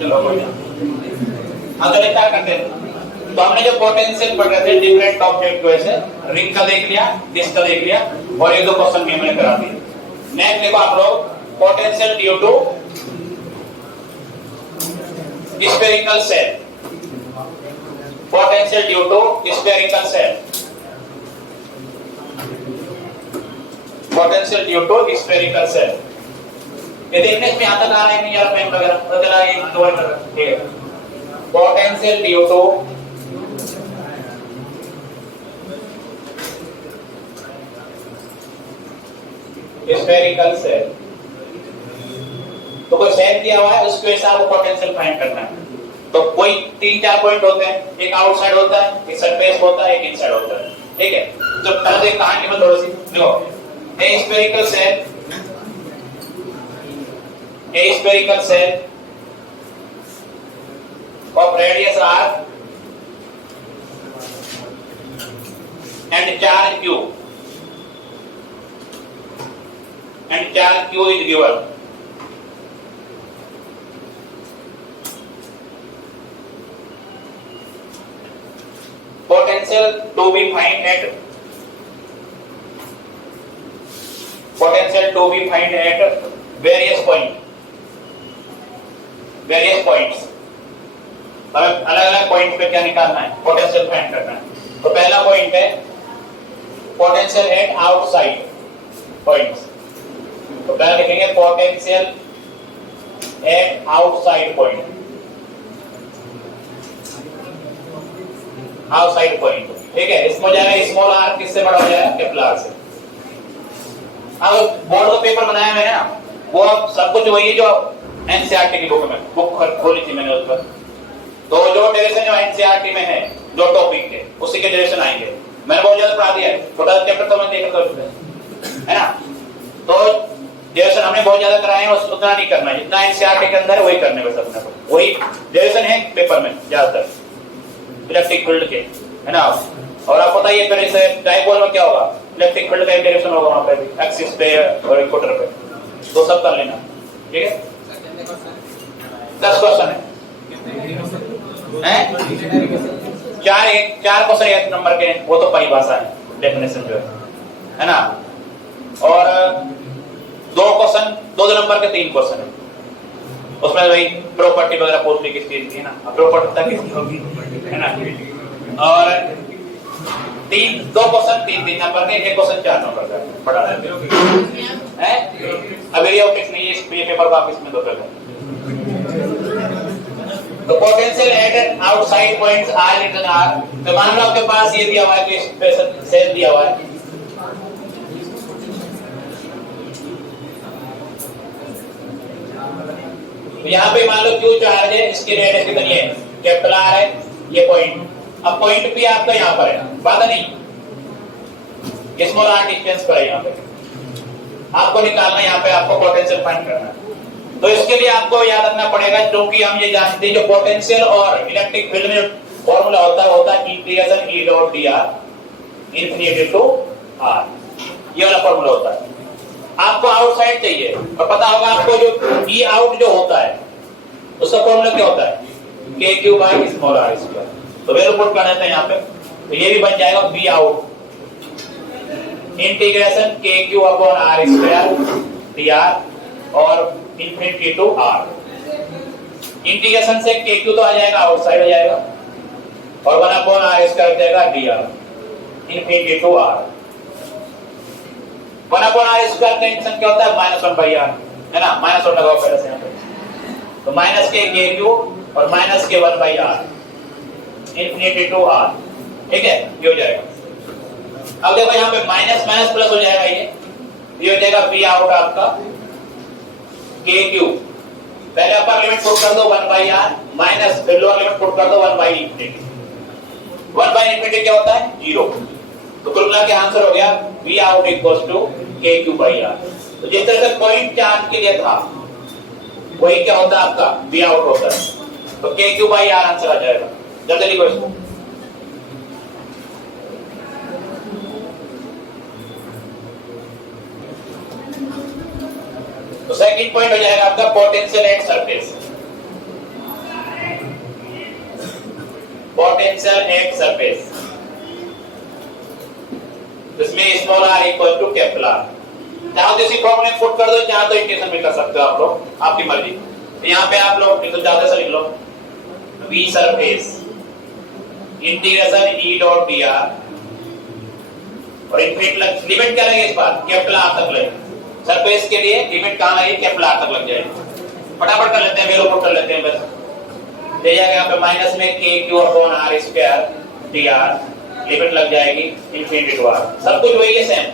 चलो अगर क्या करते हैं, तो हमने जो पोटेंशियल पढ़ रहे थे डिफरेंट ऑब्जेक्ट को, ऐसे रिंग का देख लिया, डिस्क का देख लिया, और ये दो क्वेश्चन भी हमने करा दिए। नेक्स्ट देखो आप लोग, potential due to spherical shell, potential due to spherical shell, potential due to spherical shell. ये देखने में आता आ रहा है नहीं यार, पेन वगैरह तो चला ये दो ठीक है। Potential due to spherical shell, तो कोई सेल दिया हुआ है, उसके हिसाब से पोटेंशियल फाइंड करना है। तो कोई 3-4 पॉइंट होते हैं, एक आउटसाइड होता है, एक सरफेस होता है, एक इनसाइड होता है, ठीक है। तो पहले कहानी में थोड़ी सी देखो, ए spherical shell, a spherical cell of radius r and charge q, and charge q is given. Potential to be find at, potential to be find at various points, various points, अलग अलग पॉइंट पे क्या निकालना है, potential find करना है। तो पहला पॉइंट है पोटेंशियल एट आउटसाइड पॉइंट्स, तो पहले लिखेंगे potential at outside point, outside point, ठीक है। इसमें हो जाएगा स्मॉल आर, किससे बड़ा हो जाएगा, कैपिटल आर से। अब बोर्ड का पेपर बनाया मैंने ना, वो सब कुछ वही है जो एनसीईआरटी की बुक में, बुक खोली थी मैंने उस पर। तो जो डायरेक्शन जो एनसीईआरटी में है, जो टॉपिक के उसी के डायरेक्शन आएंगे। मैंने बहुत ज्यादा पढ़ा दिया है, छोटा चैप्टर तो मैं देखा है ना। तो डायरेक्शन हमने बहुत ज्यादा कराए हैं, उतना नहीं करना है जितना एनसीईआरटी के अंदर है, वही करने बस अपने को। वही डायरेक्शन है पेपर में ज्यादातर इलेक्ट्रिक फील्ड के, है ना। और आप बताइए फिर इसे डायपोल में क्या होगा, इलेक्ट्रिक फील्ड का एक डायरेक्शन होगा वहां पे भी, एक्सिस पे और इक्वेटर पे, तो सब कर लेना, ठीक है। 10 क्वेश्चन है, चार क्वेश्चन एक नंबर के, वो तो परिभाषा है, डेफिनेशन जो है ना। और 2 क्वेश्चन 2 नंबर के 3 क्वेश्चन है, उसमें वही प्रॉपर्टी वगैरह पूछने की चीज थी ना, प्रॉपर्टी किसकी होगी, है ना। और 2 क्वेश्चन 3 नंबर के, 1 क्वेश्चन 4 नंबर का पढ़ा है। अब ये ऑप्शन नहीं है, इस पेपर का इसमें दो पेपर। तो potential at outside points are written are, तो मान लो आपके पास ये दिया हुआ है कि सेल दिया हुआ है, तो यहाँ पे मान लो क्यू चार्ज है, इसकी रेडियस कितनी है, कैपिटल आर है, ये पॉइंट। अब पॉइंट भी आपका यहाँ पर है, बात नहीं, स्मॉल आर डिस्टेंस पर है, यहाँ पे आपको निकालना, यहाँ पे आपको पोटेंशियल फाइंड करना है। तो इसके लिए आपको याद रखना पड़ेगा, क्योंकि हम ये जानते हैं जो पोटेंशियल और इलेक्ट्रिक फील्ड में फॉर्मूला होता है integration E dot D R infinity to R, ये वाला फॉर्मूला होता है। आपको आउटसाइड चाहिए, और पता होगा आपको जो ई आउट जो होता है उसका फॉर्मूला क्या होता है, K Q by small R square. तो वैल्यू पुट कर देते हैं यहाँ पे, तो ये भी बन जाएगा B out integration K Q upon R square D R और इन्फिनिटी टू आर। इंटीग्रेशन से के क्यू तो आ जाएगा, आउटसाइड हो जाएगा, और 1 अपॉन आर स्क्वायर हो जाएगा D R infinity to R. 1 upon R square का इंटीग्रेशन क्या होता है, -1 बाई आर, है ना। -1 लगाओ पहले से यहाँ पे, तो माइनस के क्यू और माइनस के 1 by R infinity to R, ठीक है, ये हो जाएगा। अब देखो यहाँ पे माइनस माइनस प्लस हो जाएगा, ये हो जाएगा बी आउट आपका के क्यू। पहले अपर लिमिट पुट कर दो 1 बाई आर, माइनस फिर लोअर लिमिट पुट कर दो 1 बाई इन्फिनिटी। 1 बाई इन्फिनिटी क्या होता है, 0। तो कुल मिला के आंसर हो गया बी आउट इक्वल्स टू के क्यू बाई आर। तो जिस तरह से पॉइंट चार्ज के लिए था, वही क्या होता है आपका बी आउट होता है। तो के क्यू बाई आर आंसर आ जाएगा। जल्दी लिखो इसको। तो सेकंड पॉइंट हो जाएगा आपका पोटेंशियल एट सरफेस। एक सरफेस जिसमें small r equal to capital R। चाहो तो इसी फॉर्मूले में पुट कर दो, चाहो तो इंटीग्रेशन भी कर सकते हो आप लोग, आपकी मर्जी। तो यहाँ पे आप लोग तो चाहते से लिख लो v surface integration e dot dr और इनफिनिट लिमिट क्या लगेगी इस बार कैपिटल R तक लगेगी। सरफेस के लिए लिमिट कहां लगेगी, कैपिटल R तक लग जाएगी। फटाफट कर लेते हैं, वैल्यू पुट कर लेते हैं बस। ले जाएगा यहाँ पे माइनस में k q upon r square dr, limit लग जाएगी इनफिनिटी टू r। सब कुछ वही है सेम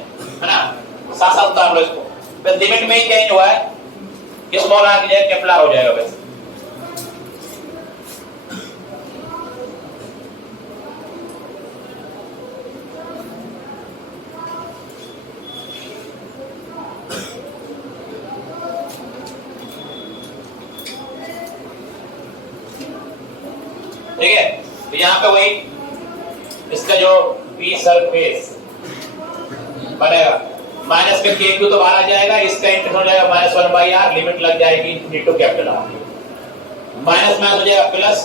है ना, साथ साथ उतार लो इसको। बस लिमिट में ही चेंज हुआ है कि स्मॉल r की जगह कैपिटल R हो जाएगा बस। ठीक है, तो यहाँ पे वही इसका जो v सरफेस बनेगा माइनस में k क्यू तो बाहर आ जाएगा, इसका इंटरसेक्शन हो जाएगा माइनस 1 बाई r, लिमिट लग जाएगी इनटू कैपिटल R। माइनस में हो जाएगा प्लस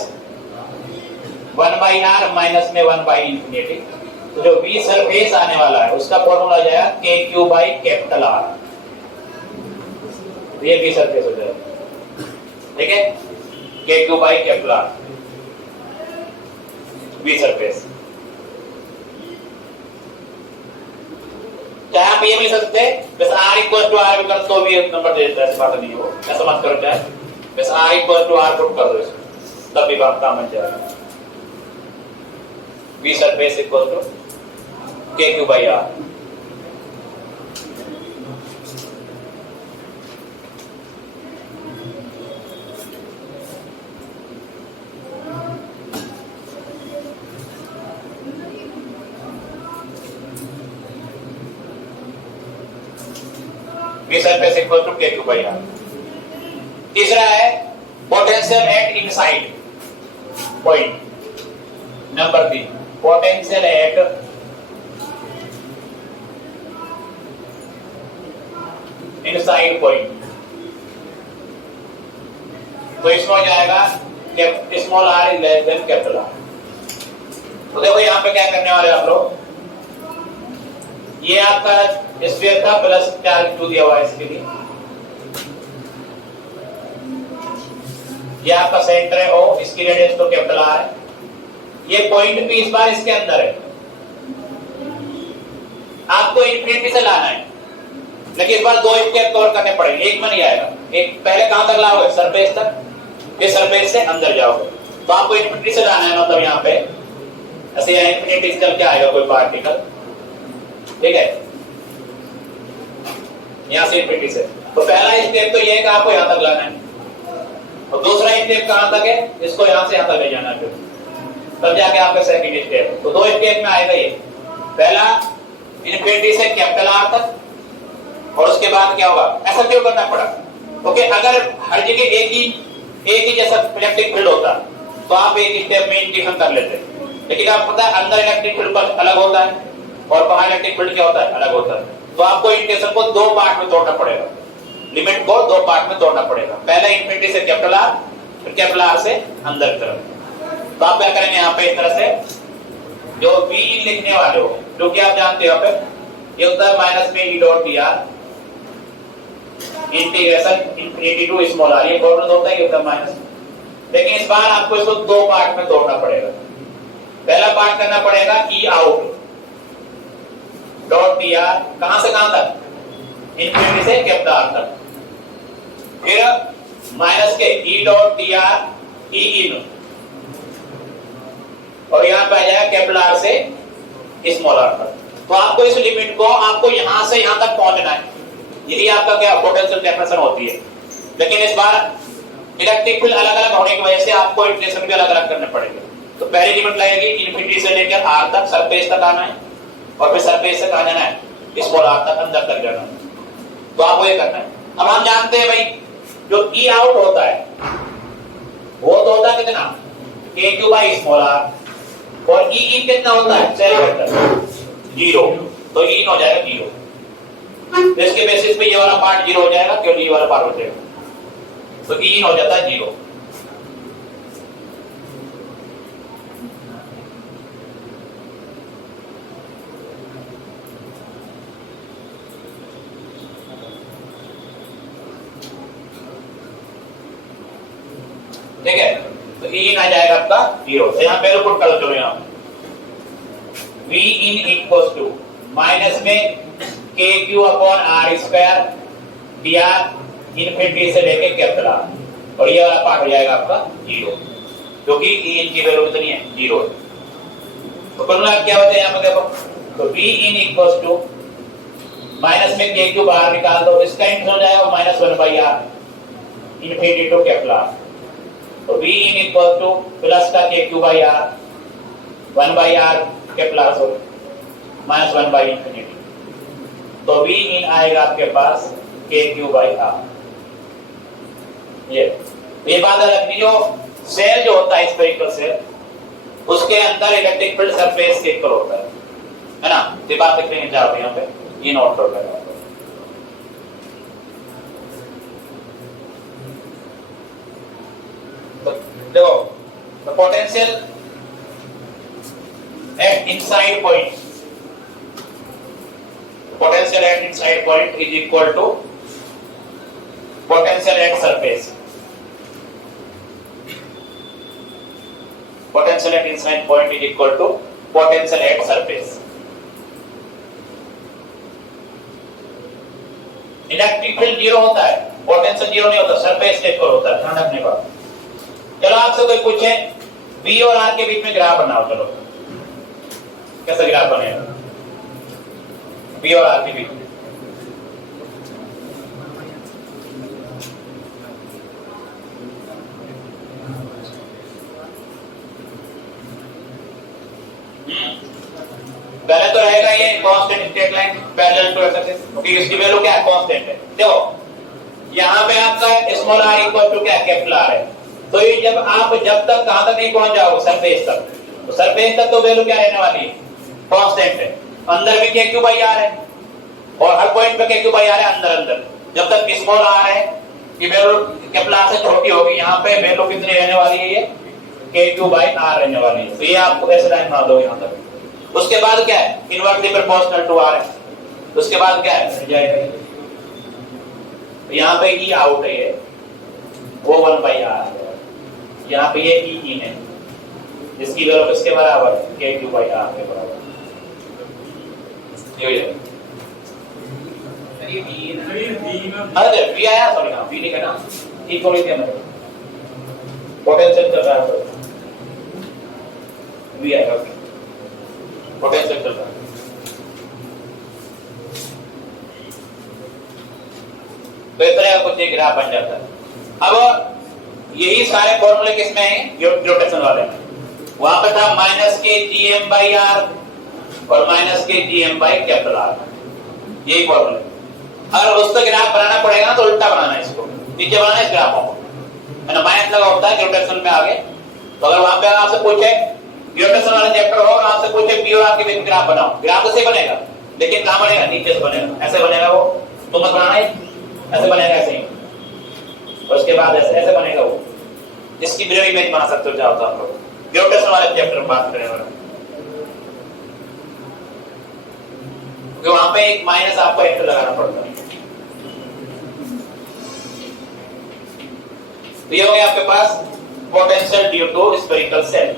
1 बाई r माइनस में 1 बाई इंफिनिटी। तो जो v सरफेस आने वाला है उसका फॉर्मूला हो जाएगा k Q by capital R। ये v सरफेस हो जाएगा, ठीक है, k Q by capital R v surface. चाहे आप ये भी लिख सकते हैं बस r इक्वल टू r कर तो भी नंबर दे देता है, ऐसी बात नहीं हो, ऐसा मत करो। चाहे बस r equal to r put कर दो इसमें, तब भी बात काम बन जाएगा। v surface equal to k Q by r। v surface equal to k Q by r। तीसरा है potential at inside point, number 3 potential at inside point. तो इसमें हो जाएगा small r is less than capital R। तो देखो यहाँ पे क्या करने वाले आप लोग, ये आपका स्फीयर का प्लस चार्ज टू दिया हुआ है इसके लिए, ये आपका सेंटर है O, इसकी रेडियस तो कैपिटल R है। ये पॉइंट P इस बार इसके अंदर है, आपको इनफिनिटी से लाना है, लेकिन इस बार दो स्टेप कवर करने पड़ेंगे, एक में नहीं आएगा। एक पहले कहां तक लाओगे, सरफेस तक, फिर सरफेस से अंदर जाओगे। तो आपको इनफिनिटी से लाना है, मतलब यहाँ पे ऐसे यहाँ इनफिनिटी से चल के आएगा कोई पार्टिकल, ठीक है, यहां से इनफिनिटी से। तो पहला स्टेप तो ये है कि आपको यहां तक लाना है, और दूसरा स्टेप कहां तक है, इसको यहां से यहां तक ले जाना है, तब जाके आपका सेकंड स्टेप। तो दो स्टेप में आएगा ये, पहला इनफिनिटी से कैपिटल R तक, और उसके बाद क्या होगा, ऐसा क्यों करना पड़ा, क्योंकि अगर हर जगह एक ही जैसा इलेक्ट्रिक फील्ड होता तो आप एक स्टेप में इंटीग्रेशन कर लेते, लेकिन आप पता है अंदर इलेक्ट्रिक फील्ड अलग होता है और बाहर इलेक्ट्रिक फील्ड क्या होता है, अलग होता है। तो आपको इंटीग्रेशन को दो पार्ट में तोड़ना पड़ेगा, लिमिट को दो पार्ट में तोड़ना पड़ेगा, पहले इनफिनिटी से कैपिटल R, फिर कैपिटल R से अंदर की तरफ। तो आप क्या करेंगे यहाँ पे इस तरह से, जो v लिखने वाले हो, जो कि आप जानते हो यहाँ पे ये होता है माइनस में e dot dr integration infinity to small r, ये फॉर्मूला होता है, ये होता है माइनस। लेकिन इस बार आपको इसको दो पार्ट में तोड़ना पड़ेगा। पहला पार्ट करना पड़ेगा e आउट डॉट dr, कहां से कहां तक, इनफिनिटी से कैपिटल R तक, फिर माइनस के e डॉट dr e इन, और यहां पे आ जाएगा कैपिटल R से स्मॉल r तक। तो आपको इस लिमिट को आपको यहां से यहां तक पहुंचना है, यही आपका क्या पोटेंशियल डिफरेंस होती है। लेकिन इस बार इलेक्ट्रिक फील्ड अलग अलग होने की वजह से आपको इंटीग्रेशन भी अलग अलग करने पड़ेंगे। तो पहली लिमिट लगेगी इनफिनिटी से लेकर R तक, सरफेस तक आना है, और फिर सरफेस से कहां जाना है, स्मॉल r तक अंदर तक जाना है। तो आपको ये करना है। अब हम जानते हैं भाई जो e आउट होता है वो तो होता है कितना, k Q by small r, और e इन कितना होता है, सेल वेक्टर 0, तो e इन हो जाएगा 0। तो इसके बेसिस पे ये वाला पार्ट 0 हो जाएगा, क्योंकि ये वाला पार्ट हो जाएगा, तो e इन हो जाता है 0। ठीक है, तो ई इन आ जाएगा आपका 0। तो यहाँ वैल्यू पुट कर दो। चलो यहाँ V in equals to minus में K Q upon R square D R infinity से लेके कैपिटल आर, और ये वाला पार्ट हो जाएगा आपका 0, क्योंकि ई इन की वैल्यू कितनी है 0 है। तो फॉर्मूला क्या होता है यहाँ पे देखो, तो V in equals to minus में के क्यू बाहर निकाल दो, इसका इंट हो जाएगा minus 1 by R infinity to capital R. तो V in equal to plus का K Q by R 1 by R capital R so minus 1 by infinity. तो वी इन आएगा आपके पास के क्यू बाई आर। ये बात रखनी, जो सेल जो होता है स्फेरिकल सेल, उसके अंदर इलेक्ट्रिक फील्ड सरफेस के इक्वल होता है ना। ये बात लिखेंगे चाहते हैं यहाँ पे, ये नोट कर लेना। देखो the potential at inside point, potential at inside point is equal to potential at surface. Potential at inside point is equal to potential at surface. Electric field 0 होता है, पोटेंशियल 0 नहीं होता, सरफेस के इक्वल होता है, ध्यान रखने का। चलो आपसे कोई पूछे V और R के बीच में ग्राफ बनाओ, चलो कैसा ग्राफ बनेगा V और R के बीच में? पहले तो रहेगा ये constant straight line parallel to X axis, क्योंकि इसकी वैल्यू क्या है कांस्टेंट है। देखो यहाँ पे आपका स्मॉल r इक्वल टू क्या कैपिटल R है, तो ये जब तक कहां तक नहीं पहुंच जाओगे सरफेस तक, तो सरफेस तक तो वैल्यू क्या रहने वाली है कांस्टेंट है। अंदर भी के क्यू बाई आर है, और हर पॉइंट पे के क्यू बाई आर है अंदर। जब तक स्मॉल r है ये वैल्यू कैपिटल R से छोटी होगी, यहाँ पे वैल्यू कितनी रहने वाली है, ये के क्यू बाई आर रहने वाली है। तो ये आपको ऐसे लाइन बना दो यहाँ तक। उसके बाद क्या है, इनवर्सली प्रोपोर्शनल टू आर है। उसके बाद क्या है जाएगा, यहाँ पे ई आउट है, वो 1 बाई आर है। यहाँ पे ये ई इन है, जिसकी वैल्यू किसके बराबर है, के क्यू बाई आर के बराबर। अरे वी आया, सॉरी ना वी लिखा ना, ई थोड़ी सी हमें पोटेंशियल चल रहा है, वी आएगा पोटेंशियल चल रहा है। तो इस तरह का कुछ एक ग्राफ बन जाता है। अब यही सारे फॉर्मूले किसमें हैं, रोटेशन वाले में। वहां पे था माइनस के जी एम बाई आर और माइनस के G M by capital R, यही फॉर्मूले। अगर उसका ग्राफ बनाना पड़ेगा ना तो उल्टा बनाना है, इसको नीचे बनाना है इस ग्राफों को, है ना। माइनस लगा होता है रोटेशन में आगे। तो अगर वहां पे आपसे पूछे रोटेशन वाला चैप्टर हो और आपसे पूछे पी और आर के बीच ग्राफ बनाओ, ग्राफ तो सही बनेगा, लेकिन कहां बनेगा, नीचे से बनेगा। ऐसे बनेगा वो, तो मत बनाना है, ऐसे बनेगा ऐसे ही, और उसके बाद ऐसे ऐसे बनेगा वो। इसकी मिरर इमेज बना सकते हो चाहो तो आप लोग। रोटेशन वाले चैप्टर में बात करें क्योंकि वहां पे एक माइनस आपको एक लगाना पड़ता है। तो ये हो गया आपके पास potential due to spherical shell.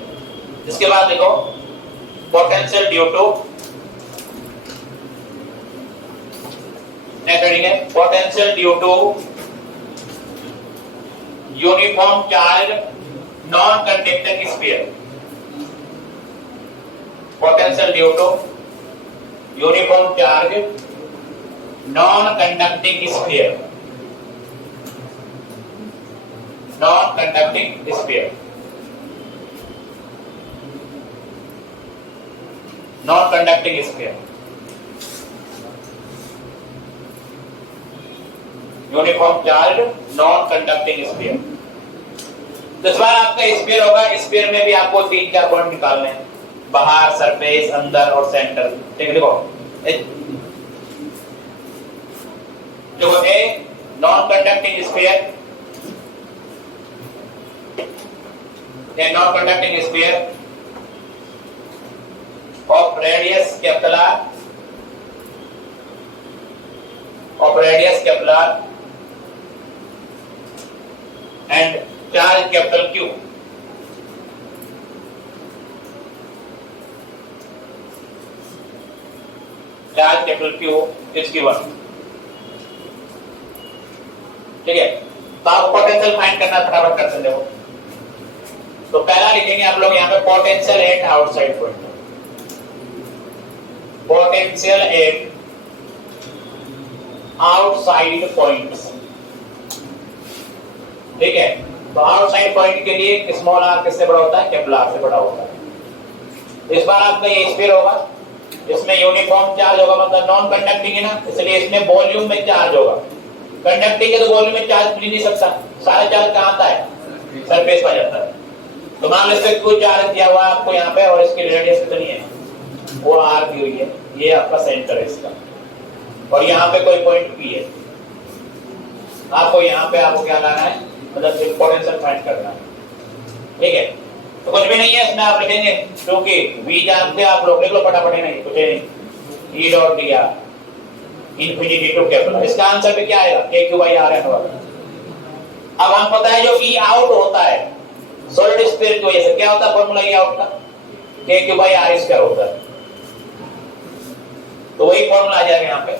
इसके बाद देखो potential due to next heading है potential due to uniform charge non conducting sphere. Potential due to uniform charge non conducting sphere, non conducting sphere, non conducting sphere, uniform charge non conducting sphere. तो इस बार आपका sphere होगा, sphere में भी आपको 3-4 point निकालने हैं, बाहर, सरफेस, अंदर और सेंटर। ठीक है, देखो a non conducting sphere, a non-conducting sphere of radius capital R, of radius capital R and charge capital Q, charge capital Q is given. ठीक है, तो आप पोटेंशियल फाइंड करना फटाफट कर सकते हो। तो पहला लिखेंगे आप लोग यहाँ पे potential at outside point, potential at outside points. ठीक है, तो आउटसाइड पॉइंट के लिए स्मॉल आर किससे बड़ा होता है? कैपिटल आर से बड़ा होता है। इस बार आपका ये स्फीयर होगा, इसमें यूनिफॉर्म चार्ज होगा, मतलब नॉन कंडक्टिंग है ना, इसलिए इसमें वॉल्यूम में चार्ज होगा। कंडक्टिंग है तो वॉल्यूम में चार्ज मिल नहीं सकता, सारा चार्ज कहां आता है? सरफेस पर जाता है। तो मान लीजिए कोई चार्ज दिया हुआ है आपको यहाँ पे और इसकी रेडियस कितनी है? वो आर दी हुई है, ये आपका सेंटर है इसका, और यहाँ पे कोई पॉइंट पी है। आपको यहाँ पे आपको क्या लाना है? मतलब पोटेंशियल फाइंड करना है। ठीक है, तो कुछ भी नहीं है इसमें, आप लिखेंगे क्योंकि v जानते हैं आप लोग, लिख लो फटाफट, नहीं कुछ नहीं, e डॉट दिया इन्फिनिटी टू कैपिटल, इसका आंसर भी क्या आएगा? k क्यू बाई r है। अब हम पता है जो e आउट होता है सॉलिड स्फीयर की वजह से, क्या होता है फॉर्मूला e आउट का? k Q by r square होता है। तो वही फॉर्मूला आ जाएगा यहाँ पे।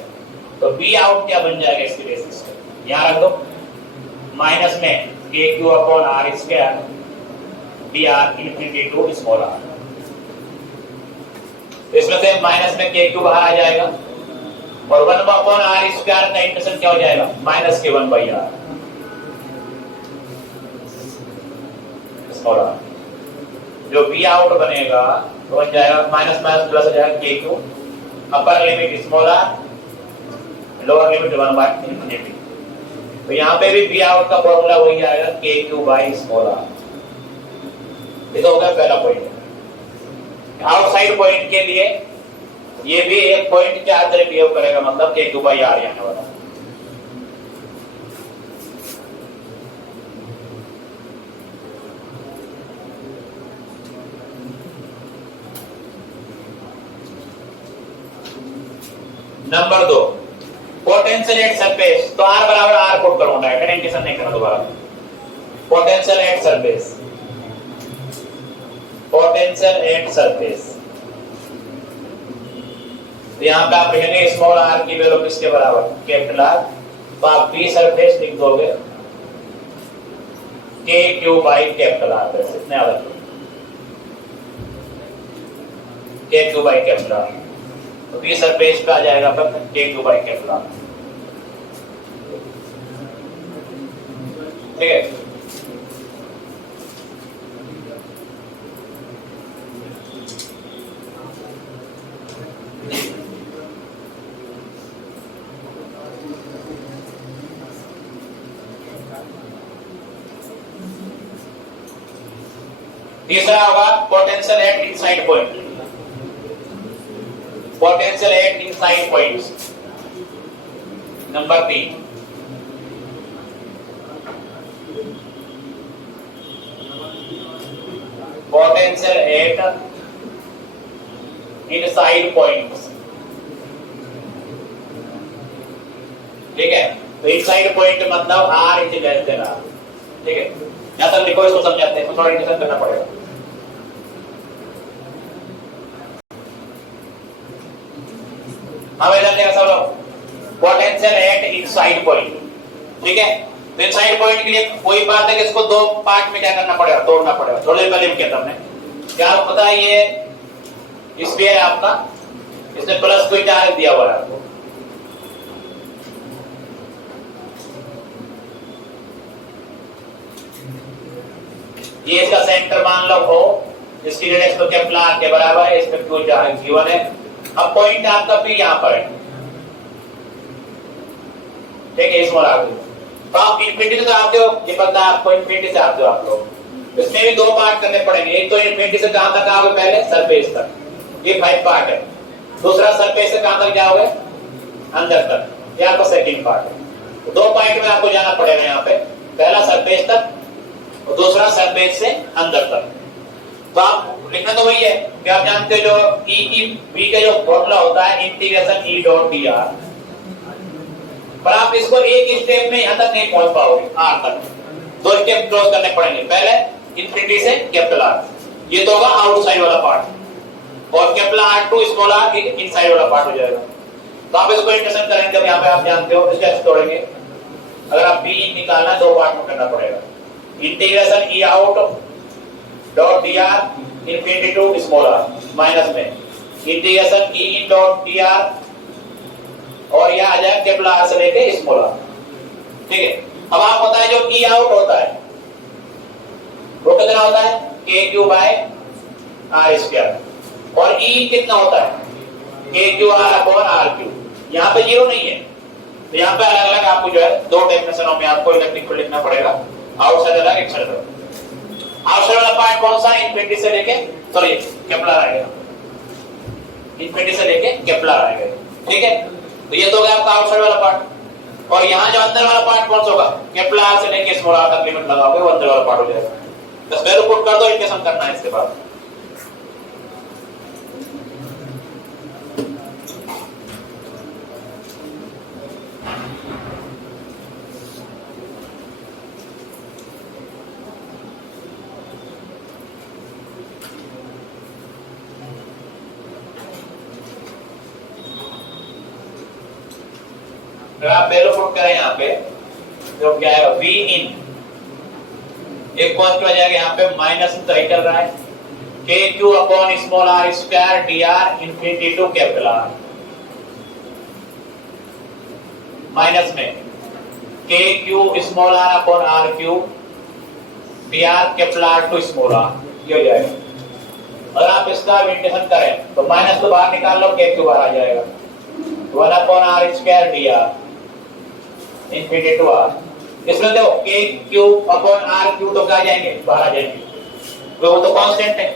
तो b आउट क्या बन जाएगा इसकी बेसिस पे? यहाँ रख दो, माइनस में k Q upon r square dr infinity to small r। इसमें से माइनस में k क्यू बाहर आ जाएगा और 1 अपॉन r स्क्वायर का इंटीग्रेशन क्या हो जाएगा? माइनस के 1 बाई r स्मॉल r। जो b आउट बनेगा तो बन जाएगा माइनस माइनस प्लस हो जाएगा k Q, upper limit small r, lower limit 1 by infinity. तो यहाँ पे भी b आउट का फॉर्मूला वही आएगा k Q by small r। ये तो हो गया पहला पॉइंट। आउटसाइड पॉइंट के लिए ये भी एक पॉइंट चार्ज बिहेव करेगा, मतलब k क्यू बाई r आने वाला। Number 2, potential at surface. तो r बराबर r पुट करूंगा, इंटीग्रेशन नहीं करना दोबारा। Potential at surface, potential at surface. तो यहाँ पे आप लिखेंगे स्मॉल r की वैल्यू किसके बराबर? Capital R। तो आप p सरफेस लिख दोगे k Q by capital R, बस इतने याद रखो, k Q by capital R। तो p सरफेस पे आ जाएगा फिर k Q by capital R। ठीक है, तीसरा होगा potential at inside point, potential at inside points. Number 3, potential at inside points. ठीक है, तो इनसाइड पॉइंट मतलब r is less then r। ठीक है, यहां तक लिखो, इसको समझाते हैं, थोड़ा इंटीग्रेशन करना पड़ेगा। हम इधर देखा सब लोग पोटेंशियल एट इनसाइड पॉइंट। ठीक है, तो इनसाइड पॉइंट के लिए कोई बात है कि इसको दो पार्ट में क्या करना पड़ेगा? तोड़ना पड़ेगा। थोड़ी देर पहले किया था हमने, क्या आपको पता है? ये स्फीयर है आपका, इसमें प्लस कोई चार्ज दिया हुआ है आपको। ये इसका सेंटर मान लो हो, इसकी रेडियस तो कैपिटल R के बराबर है, इसमें क्यू चार्ज गिवन है। अब पॉइंट आपका P यहाँ पर है। ठीक है, स्मॉल r। तो आप इन्फिनिटी से आते हो, ये पता है आपको, इन्फिनिटी से आते हो आप लोग। इसमें भी दो पार्ट करने पड़ेंगे, एक तो इन्फिनिटी से कहां तक आओगे? पहले सरफेस तक, ये 5 पार्ट है। दूसरा सरफेस से कहां तक जाओगे? अंदर तक, ये आपका सेकंड पार्ट है। तो दो पॉइंट में आपको जाना पड़ेगा यहाँ पे, पहला सरफेस तक और दूसरा सरफेस से अंदर तक। तो आप लिखना तो वही है कि आप जानते हो जो v का जो फॉर्मूला होता है इंटीग्रेशन e डॉट dr, पर आप इसको एक स्टेप में यहां तक नहीं पहुंच पाओगे, r तक। दो स्टेप क्लोज करने पड़ेंगे। पहले इंफिनिटी से कैपिटल आर, ये तो होगा आउटसाइड वाला पार्ट, और capital R to small R inside वाला पार्ट हो जाएगा। तो आप इसको इंटरसेक्ट करेंगे जब यहाँ पे आप जानते हो स्टेप्स तोड़ेंगे। अगर आप बी इन निकालना दो पार्ट में करना पड़ेगा। Integration E out dot D R infinity to small R minus में integration E in dot D R, और यह आ जाएगा कैपिटल आर से लेके स्मॉल आर। ठीक है, अब आप होता है जो ई आउट होता है वो कितना होता है K Q by are square, और ई कितना होता है K Q R upon R Q. यहाँ पे जीरो नहीं है, तो यहाँ पे अलग अलग आपको जो है दो डेफिनेशनों में आपको इलेक्ट्रिक फील्ड लिखना पड़ेगा, आउटसाइड अलग इनसाइड अलग। आउटसाइड वाला पार्ट कौन सा है, इंफिनिटी से लेके सॉरी कैपिटल आर आएगा, इंफिनिटी से लेके कैपिटल आर आएगा। ठीक है, तो ये तो हो गया आपका आउटसाइड वाला पार्ट। और यहाँ जो अंदर वाला पार्ट कौन सा होगा, कैपिटल आर से लेके स्मॉल आर तक लिमिट लगाओगे वो अंदर वाला पार्ट हो जाएगा। बस वैल्यू पुट कर दो, इंटीग्रेशन करना है इसके बाद। अगर आप वैल्यू पुट करें यहाँ पे जो क्या है v इन, एक कॉस्ट हो जाएगा यहाँ पे माइनस चल रहा है K Q upon small R square D R infinity to capital R, minus में K Q small R upon R Q D R capital R to small R, ये हो जाएगा। अगर आप इसका इंटीग्रेशन करें तो माइनस को बाहर निकाल लो, के क्यू बाहर आ जाएगा, 1 upon R square D R infinity to R. इसमें देखो के क्यू अपॉन आर क्यू तो क्या जाएंगे, बाहर आ जाएंगे, वो तो कांस्टेंट है,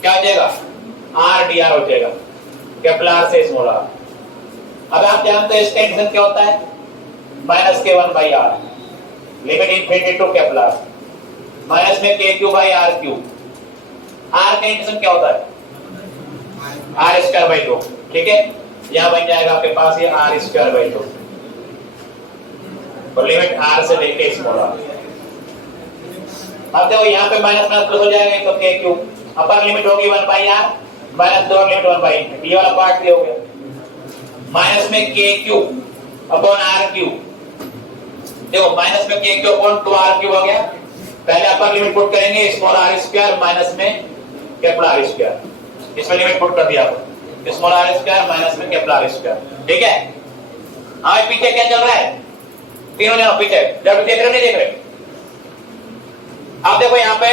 क्या हो जाएगा आर डी आर हो जाएगा, कैपिटल आर से स्मॉल आर। अब आप जानते हैं इसका इंटीग्रेशन क्या होता है, माइनस के 1 by R limit infinity to capital R, minus में K Q by R Q. R का इंटीग्रेशन क्या होता है आर स्क्वायर बाई 2। ठीक है, यहां बन जाएगा आपके पास ये आर स्क्वायर बाई 2 और लिमिट आर से लेके स्मॉल आर। अब देखो यहाँ पे माइनस माइनस प्लस हो जाएगा, तो के क्यू अपर लिमिट होगी 1 by R minus lower limit 1 by, ये वाला पार्ट भी हो गया, माइनस में K Q upon R Q. देखो माइनस में K Q upon 2 R Q हो गया, पहले अपर लिमिट पुट करेंगे स्मॉल आर स्क्वायर माइनस में कैपिटल आर स्क्वायर, इसमें लिमिट पुट कर दिया आपको स्मॉल आर स्क्वायर माइनस में कैपिटल आर स्क्वायर। ठीक है, हाँ पीछे क्या चल रहा है, तीनों जन पीछे जब देख रहे नहीं देख रहे। आप देखो यहाँ पे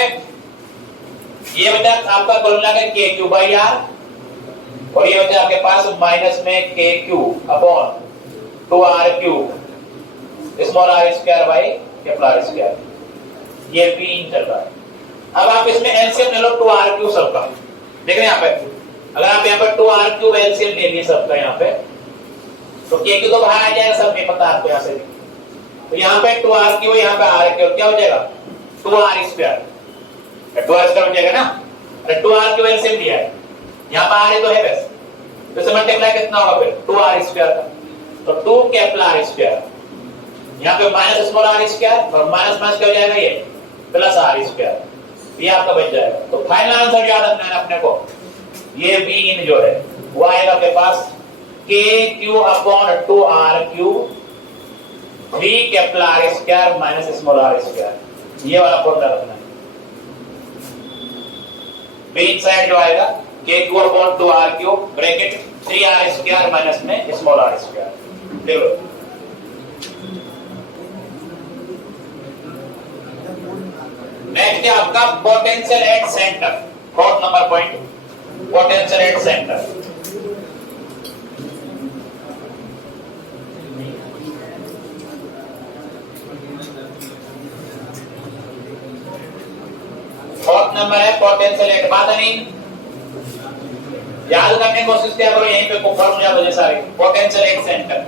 ये बचा आपका कुल मिलाकर के क्यू बाई आर, और ये बचा आपके पास माइनस में K Q upon 2 R Q small R square by capital R square, ये भी चल रहा है। अब आप इसमें एलसीएम ले लो 2 आर क्यू सबका, देख रहे हैं यहाँ पे, अगर आप यहाँ पे 2 आर क्यू एलसीएम ले लिए सबका यहाँ पे, तो के क्यू तो बाहर आ जाएगा, सब नहीं पता आपको यहाँ से। तो यहाँ पे 2 आर क्यू, यहाँ पे आर क्यू, क्या हो जाएगा 2 आर स्क्वायर, 2 आर स्क्वायर हो जाएगा ना, अरे 2 आर क्यू एलसीएम लिया है, यहाँ पे आर तो है बस, तो इसमें मल्टीप्लाई कितना होगा फिर 2 आर स्क्वायर का, तो 2 कैपिटल आर स्क्वायर, यहाँ पे माइनस स्मॉल आर स्क्वायर और माइनस माइनस क्या हो जाएगा ये प्लस आर स्क्वायर, ये आपका बच जाएगा। तो फाइनल आंसर याद रखना है अपने को, ये बी इन जो है वो आएगा आपके पास K Q upon 2 R Q 3 capital R square minus small R square, ये वाला फॉर्मूला रखना है। बी इन साइड जो आएगा K Q upon 2 R Q bracket 3 R square minus में स्मॉल आर स्क्वायर। देखो नेक्स्ट है आपका potential at centre, 4th number point, potential at centre. Fourth number है पोटेंशियल एट, बात नहीं याद करने की कोशिश किया करो, यहीं पे फॉर्मूला बजे सारे पोटेंशियल एट सेंटर।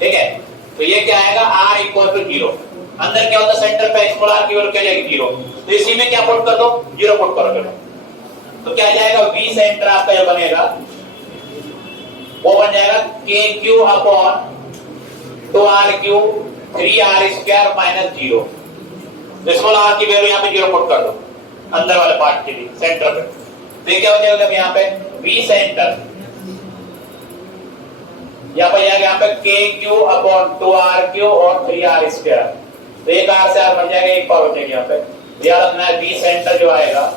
ठीक है, तो ये क्या आएगा r इक्वल टू 0, अंदर क्या होता है सेंटर पे स्मॉल r की वैल्यू क्या जाएगी 0, तो इसी में क्या पुट कर दो 0 पुट करो, तो क्या जाएगा v सेंटर आपका जो बनेगा वो बन जाएगा के Q upon 2r cube 3r square minus 0। Small r की वैल्यू यहाँ पे 0 पुट कर दो अंदर वाले पार्ट के लिए सेंटर पे। तो ये क्या हो जाएगा यहाँ पे v सेंटर, यहाँ पे यहाँ पे k Q upon 2r Q और 3r स्क्वायर। तो एक r से r बन जाएगा, एक पावर हो जाएगी यहाँ पे। याद रखना है v सेंटर जो आएगा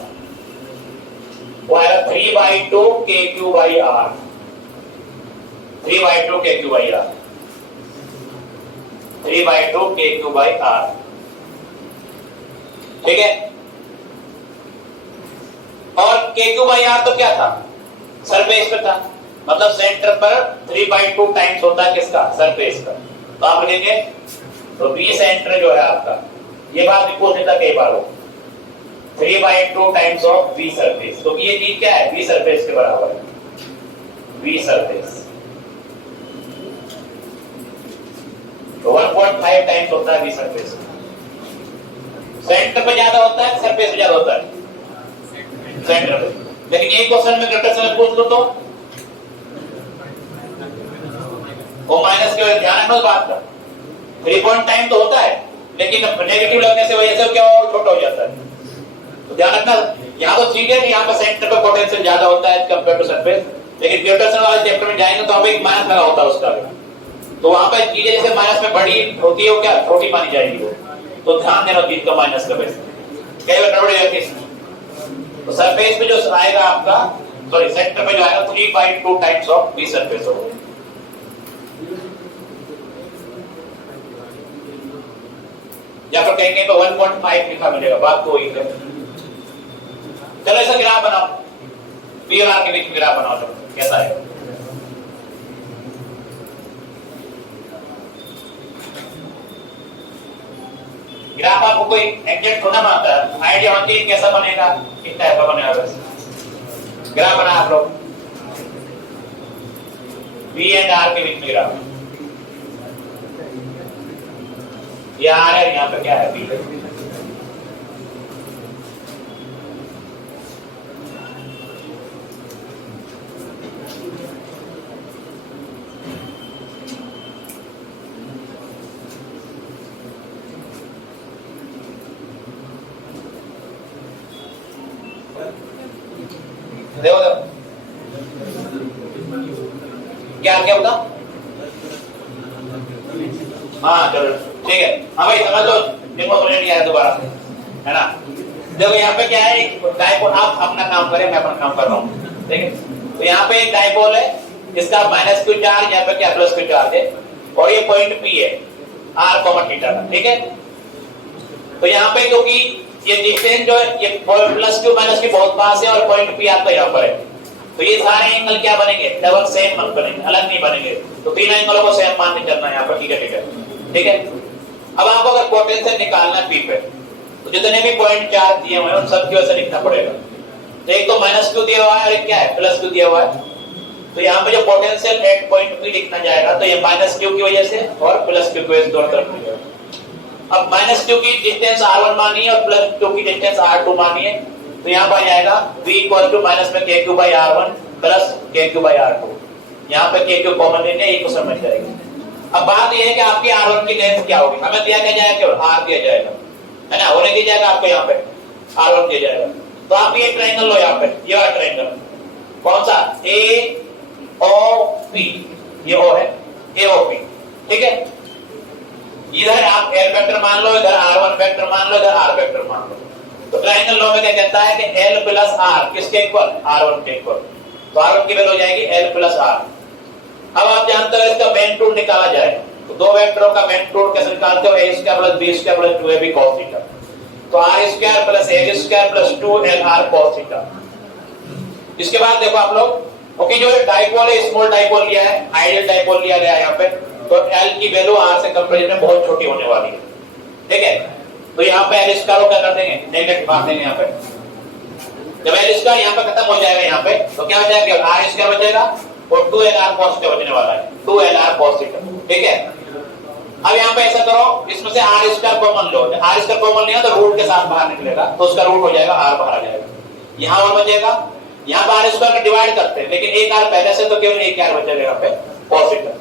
वो आएगा 3/2 k Q by r, 3/2 k Q by r, 3/2 k Q by r। ठीक है। और k क्यू बाई r तो क्या था, सरफेस पे था, मतलब सेंटर पर 3/2 टाइम्स होता है किसका, सरफेस का। तो आप लिखेंगे तो v सेंटर जो है आपका, ये बात भी पूछ लेता कई बार हो, 3/2 टाइम्स ऑफ v सरफेस। तो ये चीज क्या है, v सरफेस के बराबर है, v सरफेस। तो 1.5 टाइम्स होता है v सरफेस। सेंटर पे ज्यादा होता है, सरफेस पे ज्यादा होता है, सेंटर पे। लेकिन ये क्वेश्चन में ग्रेटर से पूछ लो तो वो माइनस के वजह ध्यान रखना बात का, 3 पॉइंट टाइम तो होता है, लेकिन नेगेटिव लगने से वजह से क्या और छोटा हो जाता है। तो ध्यान रखना, यहाँ तो ठीक है कि यहाँ पे सेंटर पे पोटेंशियल ज्यादा होता है कंपेयर टू सरफेस, लेकिन ग्रेविटेशन वाले चैप्टर में जाएंगे तो हमें एक माइनस लगा होता है उसका। तो वहां पे चीजें जैसे माइनस में बड़ी होती है वो क्या छोटी मानी जाएगी वो। तो ध्यान देना चीज का माइनस का वैसे कई बार गड़बड़ी होती है। तो सरफेस पे जो आएगा आपका, सॉरी सेंटर पे जो आएगा 3/2 टाइम्स ऑफ v सरफेस होगा। या फिर कहेंगे तो 1.5 लिखा मिलेगा, बात तो वही है। चलो ऐसा ग्राफ बनाओ, p और r के बीच में ग्राफ बनाओ, चलो कैसा है। ग्राफ आपको कोई एग्जैक्ट होना आता है, आइडिया होती है कैसा बनेगा, किस टाइप का बनेगा। बस ग्राफ बना आप लोग, v एंड r के बीच में ग्राफ। ये r है, यहाँ पे क्या है b है। देखो देखो क्या क्या होता, हाँ चलो ठीक है। हाँ भाई समझ लो, देखो समझ नहीं आया दोबारा से, है ना। देखो यहाँ पे क्या है, डाइपोल, आप अपना काम करें, मैं अपना काम कर रहा हूँ, ठीक है। तो यहाँ पे एक डाइपोल है, इसका माइनस क्यू चार्ज, यहाँ पे क्या प्लस क्यू चार्ज है, और ये पॉइंट P है r, थीटा का, ठीक है। तो यहाँ पे क्योंकि ये डिस्टेंस जो है ये प्लस क्यू माइनस की बहुत पास है और पॉइंट P आपका यहाँ पर है, तो ये सारे एंगल क्या बनेंगे, डबल सेम बनेंगे, अलग नहीं बनेंगे। तो तीन एंगलों को सेम मान के चलना है यहाँ पर, ठीक है ठीक है ठीक है। अब आपको अगर पोटेंशियल निकालना है P पे, तो जितने भी पॉइंट चार्ज दिए हुए हैं उन सब की वजह से लिखना पड़ेगा। तो एक तो माइनस क्यू दिया हुआ है और एक क्या है प्लस क्यू दिया हुआ है। तो यहाँ पे जो पोटेंशियल एट पॉइंट P लिखना जाएगा तो ये माइनस क्यू की वजह से और प्लस क्यू की वजह से दोनों तरफ मिलेगा। अब माइनस क्यू की डिस्टेंस r1 मानिए और प्लस क्यू की डिस्टेंस r2 मानिए, तो यहाँ पर आ जाएगा v इक्वल टू माइनस में k Q by r1 plus k Q by r2। यहाँ पे k क्यू कॉमन लेंगे, ये को समझ जाएंगे। अब बात ये है कि आपकी r1 की लेंथ क्या होगी, हमें दिया क्या जाएगा, केवल r दिया जाएगा, है ना, होने दिया जाएगा आपको यहाँ पे r1 दिया जाएगा। तो आप ये ट्रायंगल लो, यहाँ पे ये वाला ट्रायंगल कौन सा, AOP, ये O है AOP, ठीक है। इधर आप L वेक्टर मान लो, इधर R1 वेक्टर मान लो, इधर R वेक्टर मान लो। तो ट्रायंगल लॉ में क्या कहता है कि L प्लस R किसके इक्वल, R1 के इक्वल। तो R1 की वैल्यू हो जाएगी L प्लस R। अब आप जानते हो इसका मेन टूल निकाला जाए, तो दो वेक्टरों का मेन टूल कैसे निकालते हो, a square plus b square plus 2ab cos theta. तो r square plus a square plus 2lr cos theta. इसके बाद देखो आप लोग, ओके, जो डाइपोल है स्मॉल डाइपोल लिया है, आइडियल डाइपोल लिया गया यहाँ पे, तो l की वैल्यू r से कंपैरिजन में बहुत छोटी होने वाली है, ठीक है। तो यहाँ पे l स्क्वायर को क्या कर देंगे, नेगेटिव मार देंगे यहाँ पे। जब l स्क्वायर यहाँ पे खत्म हो जाएगा यहाँ पे, तो क्या बचेगा, r स्क्वायर बचेगा और 2lr cos थीटा बचने वाला है, 2lr cos थीटा, ठीक है। अब यहाँ पे ऐसा करो, इसमें से r स्क्वायर कॉमन लो, r स्क्वायर कॉमन लिया तो रूट के साथ बाहर निकलेगा, तो उसका रूट हो जाएगा r बाहर आ जाएगा, यहाँ और बचेगा। यहाँ पर r स्क्वायर का डिवाइड करते हैं, लेकिन एक r पहले से, तो केवल एक r बचेगा यहाँ पे cos थीटा।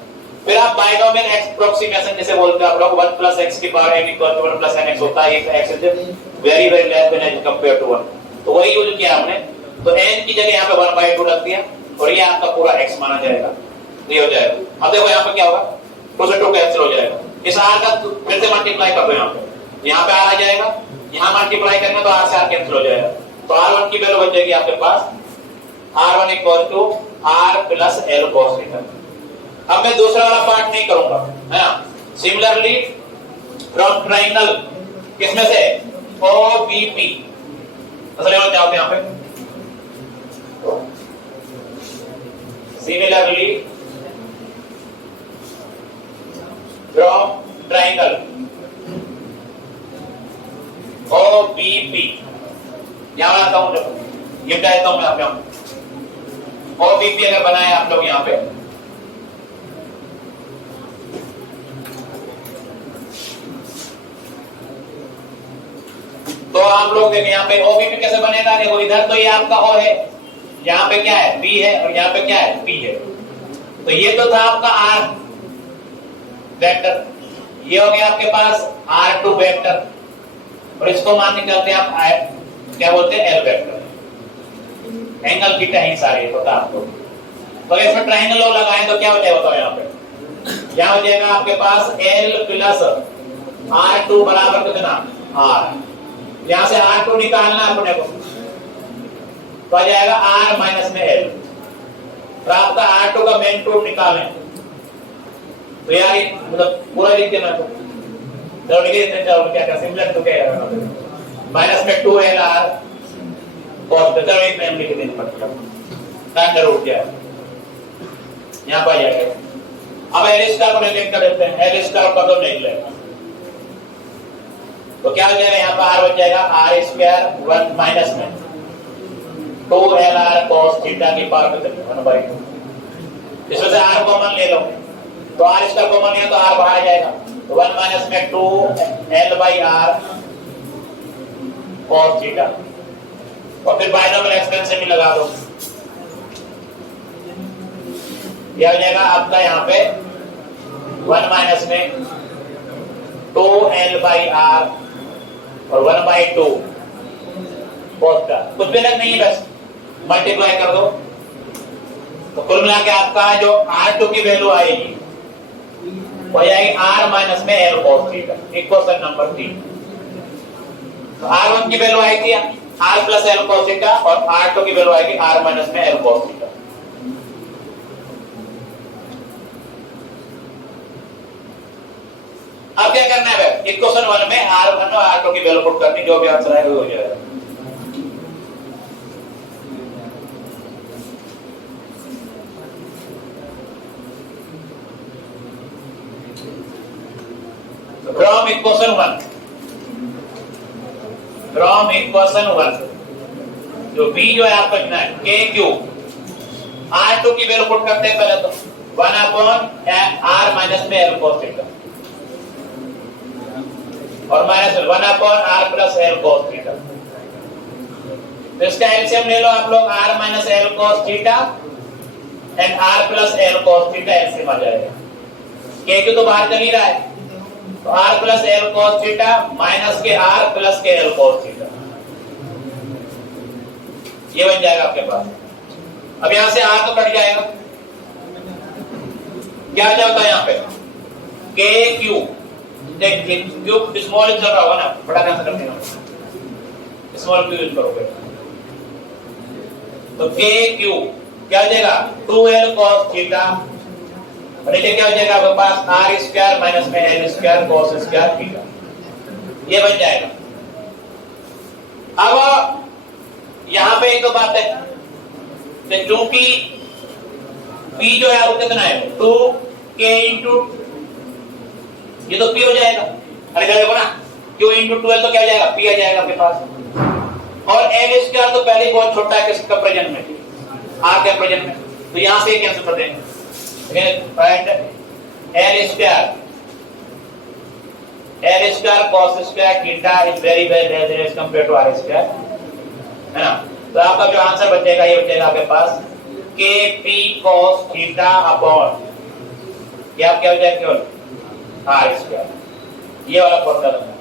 फिर आप बाइनोमियल एप्रोक्सीमेशन जैसे बोलते हैं आप लोग 1 + x की पावर n = 1 + nx होता है, ये x is very very less than as compare to 1, तो वही यूज किया हमने। तो n की जगह यहाँ पे 1/2 रख दिया और ये आपका पूरा x माना जाएगा, ये हो जाएगा। अब देखो यहाँ पे क्या होगा, 2 से 2 कैंसिल हो जाएगा, इस r का फिर से मल्टीप्लाई कर दो, यहाँ पे r आ जाएगा, यहाँ मल्टीप्लाई करना तो r से r कैंसिल हो जाएगा, तो r1 की वैल्यू बचेगी आपके पास r1 = r + l cos theta. अब मैं दूसरा वाला पार्ट नहीं करूंगा, है ना। सिमिलरली फ्रॉम ट्रायंगल किसमें से OBP, असल में क्या होता है यहाँ पे, सिमिलरली फ्रॉम ट्रायंगल OBP, यहां आता हूं, ये कहता हूं मैं आप यहां OBP अगर बनाए आप लोग यहां पे, तो आप लोग देखें यहाँ पे OBP कैसे बनेगा। देखो इधर तो ये आपका O है, यहाँ पे क्या है B है, और यहाँ पे क्या है P है, तो ये तो था आपका R वेक्टर, ये हो गया आपके पास R2 वेक्टर, और इसको मान के चलते हैं आप क्या बोलते हैं L वेक्टर। एंगल थीटा ही सारे पता आपको, तो इसमें ट्रायंगल लो लगाएं तो क्या हो जाएगा, बताओ यहाँ पे, यहाँ हो जाएगा आपके पास L + R2 बराबर कितना R, यहां से R2 निकालना अपने को, तो आ जाएगा R - में L, और आपका R2 का मेन टूब निकालें, तो यार मतलब पूरा लिख देना, तो लिख देते हैं, चलो क्या सिमिलर तो क्या है माइनस में 2LR cos थीटा, चलो एक में लिख देना पड़ेगा, टाइम जरूर क्या है यहां पर आ जाएगा। अब L² को लिख कर देते हैं, L² का तो नहीं लेगा, तो क्या हो जाएगा, यहाँ पर R बच जाएगा R² 1 माइनस में 2LR cos थीटा की पावर कितनी 1/2, इसमें से R कॉमन ले लो, तो R² कॉमन है तो R बाहर जाएगा, तो 1 माइनस में 2L/R cos थीटा, और फिर बाइनोमियल एक्सपेंशन भी लगा दो, यह हो जाएगा आपका यहाँ पे 1 माइनस में 2L/R और 1/2 cos का, कुछ भी अलग नहीं है, बस मल्टीप्लाई कर दो, तो कुल मिला के आपका जो R2 की वैल्यू आएगी वो आएगी R - में L cos theta, equation number 3। तो R1 की वैल्यू आई थी R + L cos थीटा, और R2 की वैल्यू आएगी R - में L cos थीटा। अब क्या करना है, इक्वेशन 1 में R1 और R2 की वैल्यू पुट करनी, जो भी आंसर आएगा वो हो जाएगा। फ्रॉम इक्वेशन 1 जो B जो है आपका कितना है KQ, R2 की वैल्यू पुट करते हैं पहले तो 1/R - में L cos थीटा, और minus 1/R + L cos theta, तो इसका एलसीएम ले लो आप लोग, R - L cos theta and R + L cos theta LCM आ जाएगा, KQ तो बाहर चल ही रहा है, तो R + L cos theta minus के R + के L cos थीटा, ये बन जाएगा आपके पास। अब यहां से R तो कट जाएगा, क्या जाता है यहाँ पे KQ, क्यूब स्मॉल चल रहा होगा ना, बड़ा कैंसिल कर देना, स्मॉल क्यूब यूज करोगे, तो KQ क्या हो जाएगा 2L cos थीटा, और नीचे क्या हो जाएगा आपके पास R² - में L² cos² थीटा, ये बन जाएगा। अब यहां पे एक तो बात है कि क्योंकि P जो है वो कितना है 2K * ये तो P हो जाएगा, अरे देखो ना Q * 12 तो क्या हो जाएगा P आ जाएगा आपके पास, और L² तो पहले बहुत छोटा है किसका प्रेजेंट में R के प्रेजेंट में, तो यहां से कैंसिल कर देंगे, and L² cos² theta is very very less as compare to R², है ना। तो आपका जो आंसर बचेगा ये बचेगा आपके पास KP cos थीटा अपॉन ये आप क्या हो जाएगा केवल आर स्क्वायर, ये वाला फॉर्मूला लगना।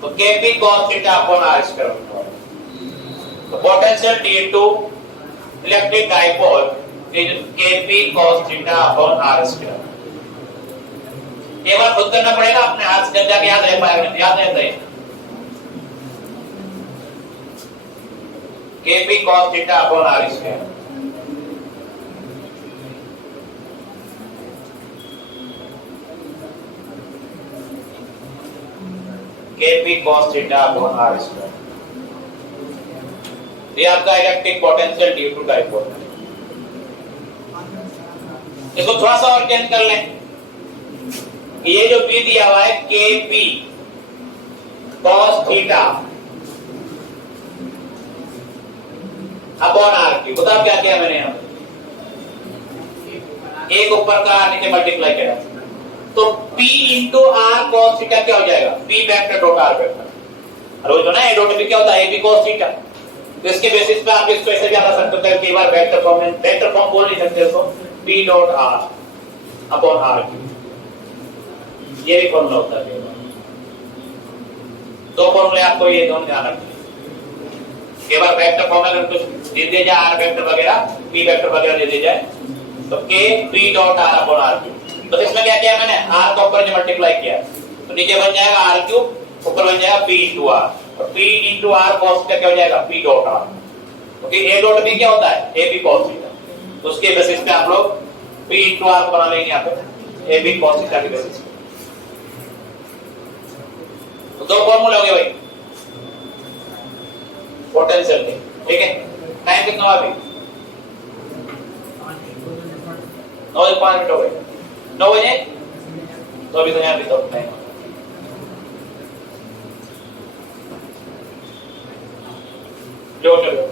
तो Kp cos theta upon R square होगा। तो potential due to electric dipole is Kp cos theta upon R square. एक बार खुद करना पड़ेगा, अपने हाथ से जाके याद रह पाएगा, याद रहता है। Kp cos theta upon R square. Kp cos theta upon R square, ये आपका electric potential due to dipole. इसको थोड़ा सा और चेंज कर लें। ये जो P दिया हुआ है Kp cos theta upon R cube, बताओ क्या किया मैंने यहाँ एक ऊपर का नीचे मल्टीप्लाई किया, तो P into R cos theta क्या हो जाएगा? P vector dot R vector. रोज ना ए डॉट P क्या होता है? AB cos theta. तो इसके बेसिस पे आप इसको ऐसे भी बता सकते हो, कई बार वेक्टर फॉर्म में, वेक्टर फॉर्म बोल नहीं सकते इसको, P dot R upon R cube, ये भी फॉर्मूला होता है। दो फॉर्मूले आपको ये दोनों ध्यान रखना। कई बार वेक्टर फॉर्म में अगर कुछ दे दिया जाए, आर वेक्टर वगैरह, P वेक्टर वगैरह दे दिया जाए, तो K P dot R upon R cube. तो इसमें क्या किया मैंने? r को ऊपर से मल्टीप्लाई किया, तो नीचे बन जाएगा r क्यूब, ऊपर बन जाएगा p इंटू r, और p इंटू r cos का क्या हो जाएगा? p dot r। Okay, a dot b क्या होता है? ab cos theta. तो उसके बेसिस पे आप लोग p इंटू r को बना लेंगे यहाँ पे ab cos थीटा के बेसिस पे। तो दो फॉर्मूले हो गए भाई पोटेंशियल के, ठीक है। टाइम कितना हुआ अभी? 9:05 मिनट हो गए, 9 बजे। तो अभी तो यहाँ भी तो टाइम लो चलो।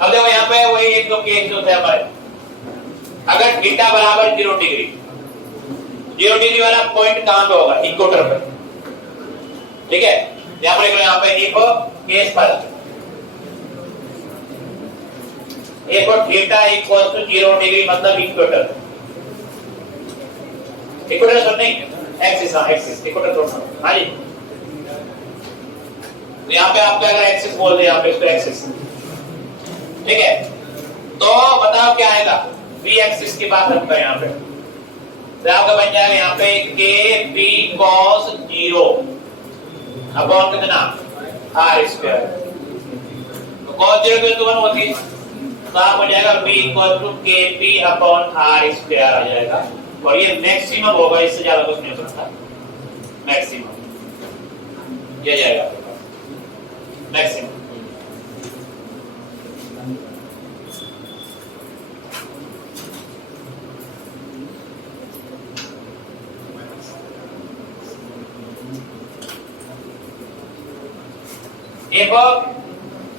अब देखो यहाँ पे वही एक दो केस जो थे हमारे, अगर थीटा बराबर 0 डिग्री, 0 डिग्री वाला पॉइंट कहां पे होगा? इक्वेटर पे, ठीक है। यहाँ पर यहाँ पे एक केस पर एक और थीटा इक्वल टू 0 डिग्री मतलब इक्वेटर, इक्वेटर सर नहीं एक्सिस, हाँ एक्सिस, इक्वेटर थोड़ा, हाँ जी। तो यहाँ पे आपका अगर एक्सिस बोल दे, यहाँ पे इसको एक्सिस, ठीक है। तो बताओ क्या आएगा? बी एक्सिस की बात करते हैं यहाँ पे, तो आपका बन जाएगा यहाँ पे Kp cos 0 अपॉन कितना? R square. तो cos 0 की 1 होती है, तो आप हो जाएगा b equal to Kp upon R square आ जाएगा, और ये मैक्सिमम होगा, इससे ज्यादा कुछ नहीं हो सकता। मैक्सिमम ये जाएगा आपके पास, मैक्सिमम। देखो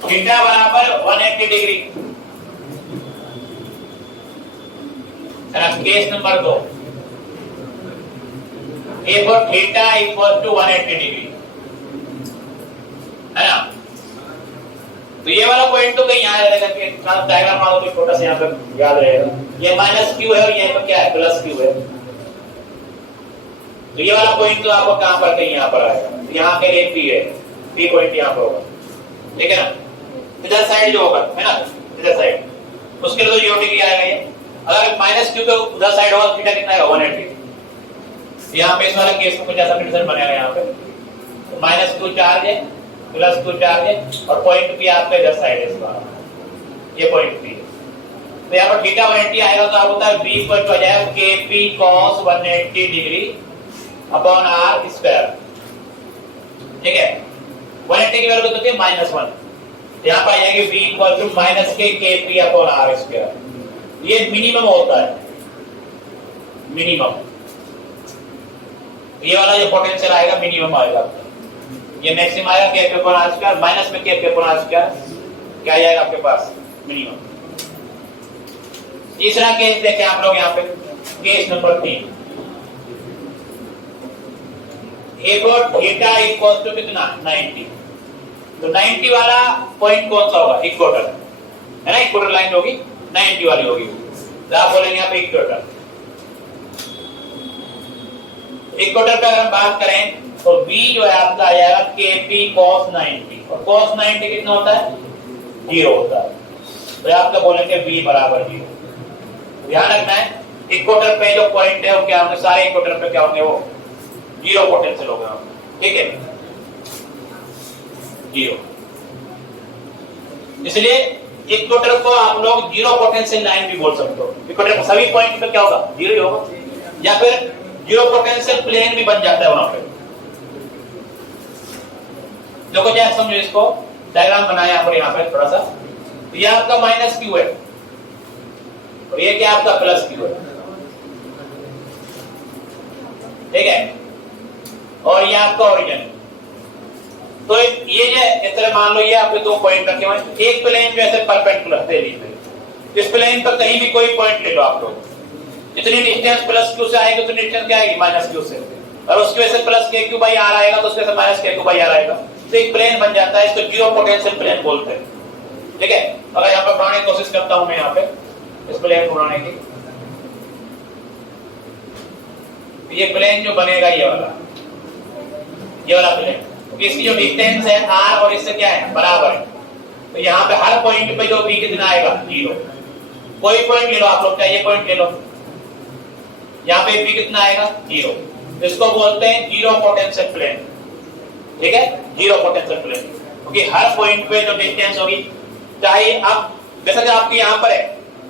थीटा बराबर 180 डिग्री, केस नंबर 2, एक और थीटा इक्वल टू 180 डिग्री, है ना। तो ये वाला पॉइंट तो कहीं यहाँ रहेगा, कि डायग्राम मानो तो छोटा सा यहाँ पे याद रहेगा, ये माइनस क्यू है और ये तो क्या है? प्लस क्यू है। तो ये वाला पॉइंट तो आपको कहां पर? कहीं यहाँ पर आएगा, यहाँ के लिए पी है, पी पॉइंट यहाँ पर होगा, ठीक है ना। इधर साइड जो होगा, है ना, इधर साइड, उसके लिए तो 0 डिग्री आएगा ये। अगर माइनस क्यू के उधर साइड होगा, थीटा कितना आएगा? 180। यहाँ पे इस वाला केस में कुछ ऐसा कंडीशन बनेगा, यहाँ पे तो माइनस क्यू चार्ज है, प्लस क्यू चार्ज है, और पॉइंट पी आपका इधर साइड है, इस बार ये पॉइंट पी है। तो यहाँ पर थीटा 180 आएगा, तो आप होता है b इक्वल टू आ जाएगा Kp cos 180 degree upon R square, ठीक है। 180 की वैल्यू कितनी है? -1। यहाँ पर आ जाएगी b इक्वल टू माइनस के Kp अपॉन आर स्क्वायर। ये मिनिमम होता है, मिनिमम। ये वाला जो पोटेंशियल आएगा मिनिमम आएगा, ये मैक्सिमम आएगा Kp upon R square, minus में Kp अपॉन आर स्क्वायर क्या आ जाएगा आपके पास? मिनिमम। तीसरा केस देखें आप लोग यहाँ पे, केस नंबर 3, एक और थीटा इक्वल टू कितना? 90, तो 90 वाला पॉइंट कौन सा होगा? इक्वेटर है ना, इक्वेटर लाइन होगी 90 वाली होगी, तो आप बोलेंगे यहाँ पे इक्वेटर। इक्वेटर पे अगर हम बात करें तो v जो है आपका आ जाएगा kp cos 90, और cos 90 कितना होता है? 0 होता है, तो आपका बोलेंगे v बराबर 0। ध्यान रखना है इक्वेटर पे जो पॉइंट है वो क्या होंगे? सारे इक्वेटर पे क्या होंगे? वो 0 पोटेंशियल होगा, ठीक है, 0। इसलिए इक्वेटर को आप लोग 0 पोटेंशियल लाइन भी बोल सकते हो। इक्वेटर को सभी पॉइंट पे क्या होगा? 0 ही होगा, या फिर 0 पोटेंशियल प्लेन भी बन जाता है वहां पे। देखो जरा समझो, इसको डायग्राम बनाया यहाँ पे थोड़ा सा, तो ये आपका माइनस क्यू है और ये क्या आपका प्लस क्यू है, ठीक है, और ये आपका ओरिजिन। तो ये जो इस तरह मान लो ये आपके दो पॉइंट रखे हुए हैं, एक प्लेन जो ऐसे परपेंडिकुलर दे लीजिए, इस प्लेन पर कहीं भी कोई पॉइंट ले लो आप लोग, जितनी डिस्टेंस प्लस क्यू से आएगी उतनी डिस्टेंस क्या आएगी? माइनस क्यू से, और उसकी वजह से प्लस के क्यू बाई आर आएगा, तो उसकी वजह से माइनस के क्यू बाई आर आएगा, तो एक प्लेन बन जाता है। इसको 0 पोटेंशियल प्लेन बोलते हैं, ठीक है। अगर यहाँ पे बनाने की कोशिश करता हूं मैं, यहाँ पे इस प्लेन को बनाने की, ये प्लेन जो बनेगा ये वाला प्लेन, क्योंकि इसकी जो डिस्टेंस है r और इससे क्या है? बराबर है, तो यहाँ पे हर पॉइंट पे जो v कितना आएगा? 0। कोई पॉइंट ले लो आप लोग, चाहिए पॉइंट ले लो, यहाँ पे v कितना आएगा? 0। इसको बोलते हैं 0 पोटेंशियल प्लेन, ठीक है, 0 पोटेंशियल प्लेन, क्योंकि हर पॉइंट पे जो डिस्टेंस होगी, चाहे आप जैसा कि आपके यहाँ पर है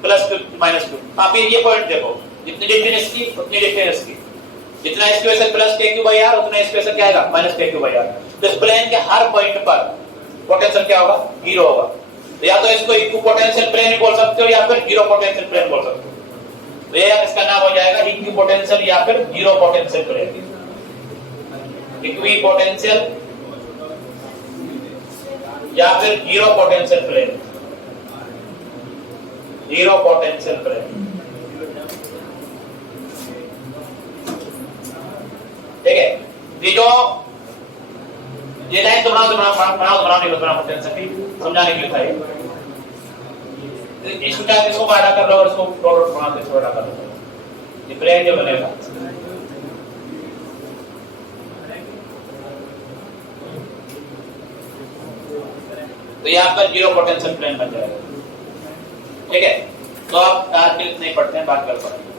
प्लस क्यू माइनस क्यू, आप ये पॉइंट देखो, जितनी डिस्टेंस इसकी उतनी डिस्टेंस इसकी, जितना इसकी वजह से प्लस के क्यू बाई आर उतना इसकी वजह से क्या आएगा? माइनस के क्यू बाई आर। तो इस प्लेन के हर पॉइंट पर पोटेंशियल क्या होगा? 0 होगा। तो या तो इसको इक्वी पोटेंशियल प्लेन भी बोल सकते हो या फिर 0 पोटेंशियल प्लेन बोल सकते हो। तो ये इसका नाम हो जाएगा इक्वी पोटेंशियल या फिर 0 पोटेंशियल प्लेन। इक्वी पोटेंशियल या फिर 0 पोटेंशियल प्लेन, 0 पोटेंशियल प्लेन, ठीक है। ये लाइन तो बना पोटेंशियल समझाने के लिए था ये। इसको क्या, इसको बड़ा कर लो और इसको प्रोडक्ट बना के छोटा कर लो, ये प्लेन जो बनेगा। तो ये आपका 0 पोटेंशियल प्लेन बन जाएगा, ठीक है। तो आप नहीं पढ़ते हैं, बात कर पाएंगे।